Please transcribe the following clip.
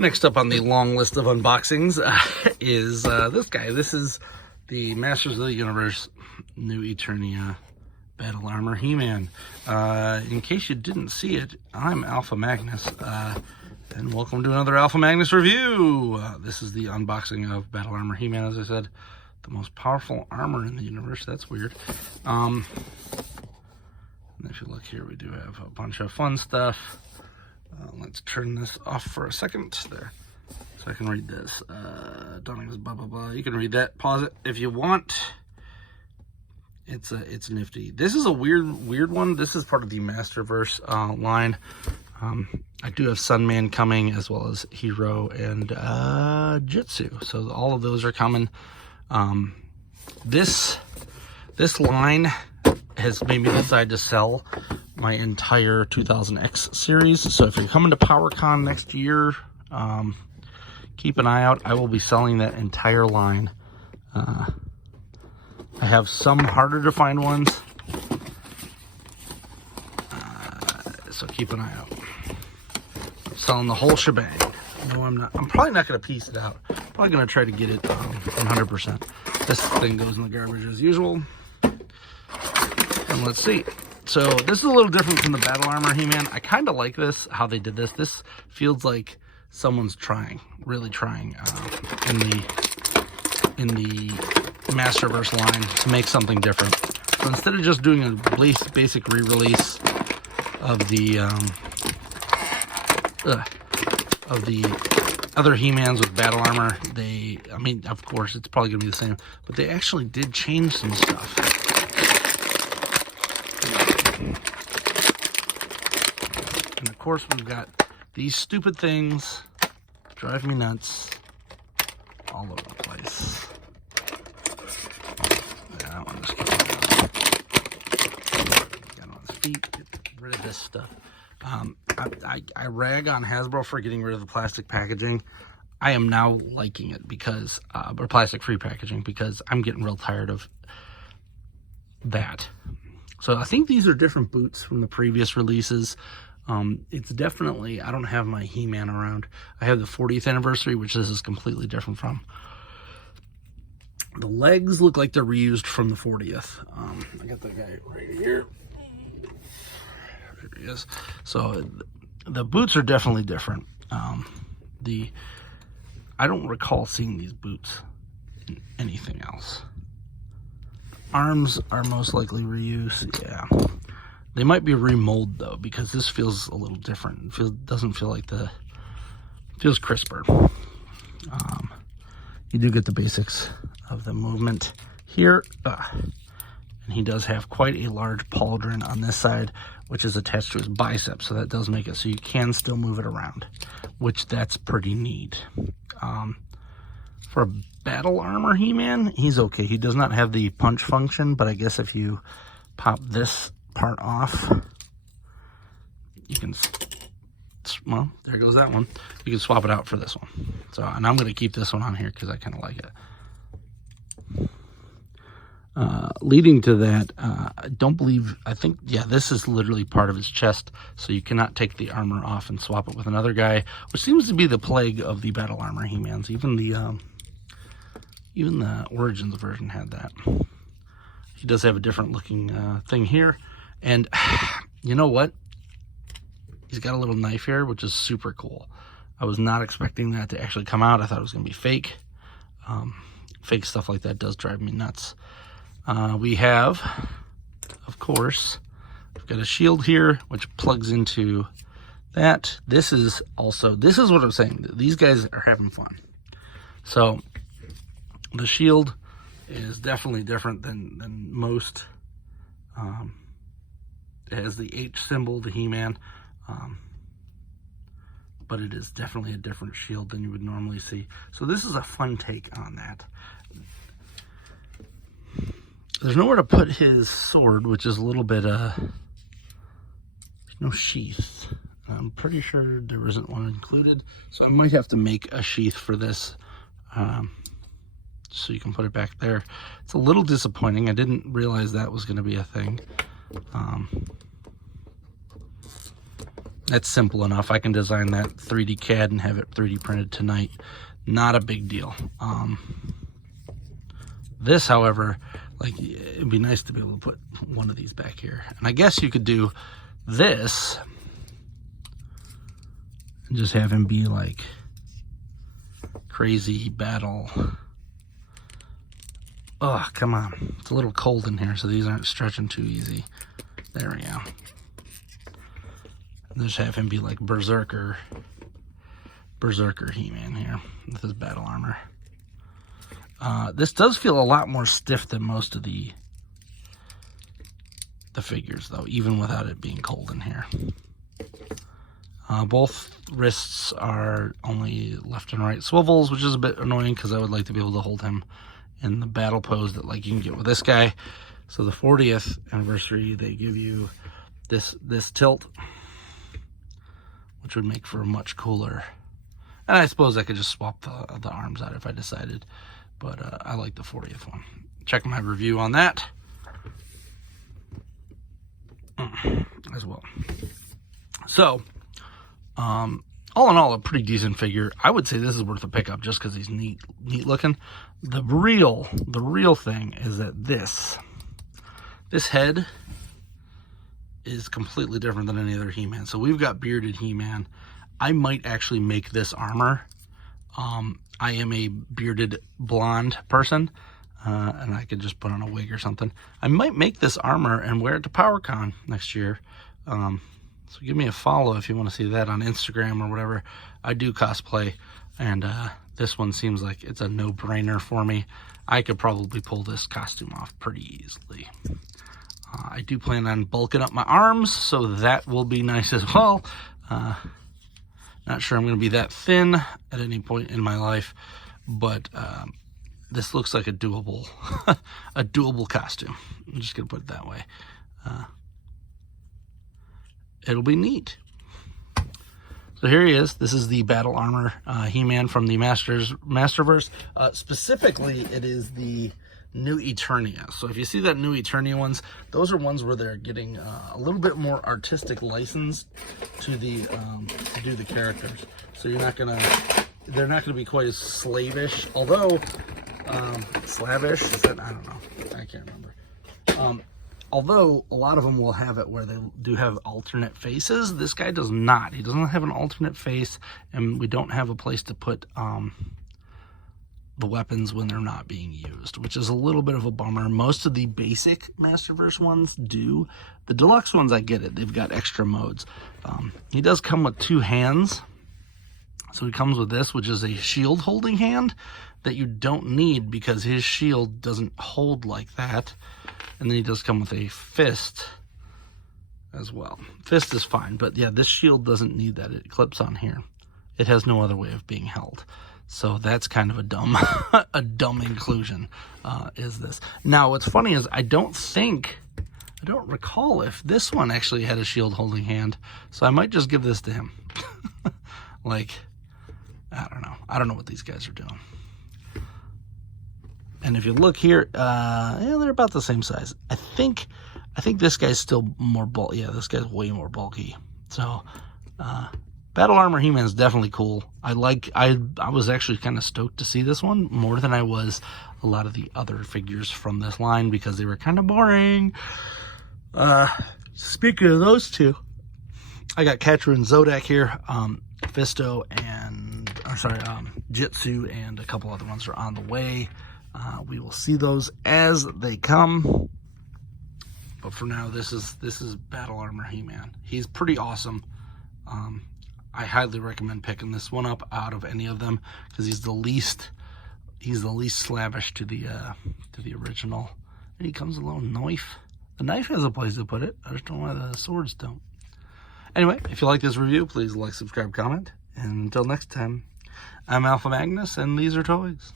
Next up on the long list of unboxings is this guy. This is the Masters of the Universe New Eternia Battle Armor He-Man. In case you didn't see it, I'm Alpha Magnus, and welcome to another Alpha Magnus review. This is the unboxing of Battle Armor He-Man, as I said, the most powerful armor in the universe. That's weird. And if you look here, we do have a bunch of fun stuff. Let's turn this off for a second there, so I can read this. Don't use blah blah blah. You can read that. Pause it if you want. It's nifty. This is a weird one. This is part of the Masterverse line. I do have Sunman coming, as well as Hero and Jitsu. So all of those are coming. This line has made me decide to sell my entire 2000X series. So if you're coming to PowerCon next year, keep an eye out. I will be selling that entire line. I have some harder to find ones, so keep an eye out. I'm selling the whole shebang. No, I'm not. I'm probably not going to piece it out. I'm probably going to try to get it 100%. This thing goes in the garbage as usual. And let's see. So this is a little different from the Battle Armor He-Man. I kind of like this, how they did this. This feels like someone's trying, really trying in the Masterverse line to make something different. So instead of just doing a basic re-release of the other He-Mans with battle armor, I mean, of course, it's probably gonna be the same, but they actually did change some stuff. And of course, we've got these stupid things drive me nuts all over the place. Yeah, that one just got on his feet. Get rid of this stuff. I rag on Hasbro for getting rid of the plastic packaging. I am now liking it because, or plastic-free packaging, because I'm getting real tired of that. So I think these are different boots from the previous releases. It's definitely, I don't have my He-Man around. I have the 40th anniversary, which this is completely different from. The legs look like they're reused from the 40th. I got that guy right here. There he is. So the boots are definitely different. I don't recall seeing these boots in anything else. Arms are most likely reuse. Yeah. They might be remold though, because this feels a little different. It doesn't feel like feels crisper. You do get the basics of the movement here. And he does have quite a large pauldron on this side, which is attached to his bicep. So that does make it so you can still move it around, which that's pretty neat. For a battle armor He-Man, he's okay. He does not have the punch function, but I guess if you pop this part off, you can, well, there goes that one. You can swap it out for this one. So, and I'm going to keep this one on here because I kind of like it. Leading to that, I think, yeah, this is literally part of his chest, so you cannot take the armor off and swap it with another guy, which seems to be the plague of the battle armor He-Mans. Even the Origins version had that. He does have a different looking thing here. And you know what? He's got a little knife here, which is super cool. I was not expecting that to actually come out. I thought it was going to be fake. Fake stuff like that does drive me nuts. We have, of course, we've got a shield here, which plugs into that. This is what I'm saying. These guys are having fun. So the shield is definitely different than most. It has the H symbol, the He-Man, but it is definitely a different shield than you would normally see. So this is a fun take on that. There's nowhere to put his sword, which is a little bit, there's no sheath. I'm pretty sure there isn't one included, so I might have to make a sheath for this, so you can put it back there. It's a little disappointing. I didn't realize that was going to be a thing. That's simple enough. I can design that 3D CAD and have it 3D printed tonight. Not a big deal. This, however, like, it'd be nice to be able to put one of these back here. And I guess you could do this and just have him be like crazy battle. Oh, come on. It's a little cold in here, so these aren't stretching too easy. There we go. Just have him be like Berserker He-Man here with his battle armor. This does feel a lot more stiff than most of the figures, though, even without it being cold in here. Both wrists are only left and right swivels, which is a bit annoying because I would like to be able to hold him in the battle pose that like you can get with this guy. So the 40th anniversary, they give you this tilt, which would make for a much cooler. And I suppose I could just swap the arms out if I decided, but I like the 40th one. Check my review on that as well. So, all in all, a pretty decent figure. I would say this is worth a pickup just because he's neat looking. The real thing is that this head is completely different than any other He-Man. So we've got bearded He-Man. I might actually make this armor. I am a bearded blonde person, and I could just put on a wig or something. I might make this armor and wear it to PowerCon next year. So give me a follow if you want to see that on Instagram or whatever. I do cosplay, and this one seems like it's a no-brainer for me. I could probably pull this costume off pretty easily. I do plan on bulking up my arms, so that will be nice as well. Not sure I'm going to be that thin at any point in my life, but this looks like a doable, a doable costume. I'm just going to put it that way. It'll be neat. So here he is. This is the battle armor He-Man from the Masterverse. Specifically, it is the New Eternia. So if you see that New Eternia ones, those are ones where they're getting a little bit more artistic license to the to do the characters. So they're not gonna be quite as slavish. Although slavish, is that, I don't know, I can't remember. Although a lot of them will have it where they do have alternate faces, this guy does not. He doesn't have an alternate face, and we don't have a place to put the weapons when they're not being used, which is a little bit of a bummer. Most of the basic Masterverse ones do. The deluxe ones, I get it. They've got extra modes. He does come with 2 hands. So he comes with this, which is a shield holding hand that you don't need because his shield doesn't hold like that. And then he does come with a fist as well. Fist is fine, but yeah, this shield doesn't need that. It clips on here. It has no other way of being held. So that's kind of a dumb, a dumb inclusion, is this. Now, what's funny is I don't recall if this one actually had a shield holding hand. So I might just give this to him. Like, I don't know. I don't know what these guys are doing. And if you look here, yeah, they're about the same size. I think this guy's still more bulky. Yeah, this guy's way more bulky. So, Battle Armor He-Man is definitely cool. I was actually kind of stoked to see this one more than I was a lot of the other figures from this line because they were kind of boring. Speaking of those two, I got Catcher and Zodak here. Fisto and, Jitsu and a couple other ones are on the way. We will see those as they come. But for now, this is Battle Armor He-Man. He's pretty awesome. I highly recommend picking this one up out of any of them because he's the least slavish to the original. And he comes with a little knife. The knife has a place to put it. I just don't know why the swords don't. Anyway, if you like this review, please like, subscribe, comment. And until next time, I'm Alpha Magnus, and these are toys.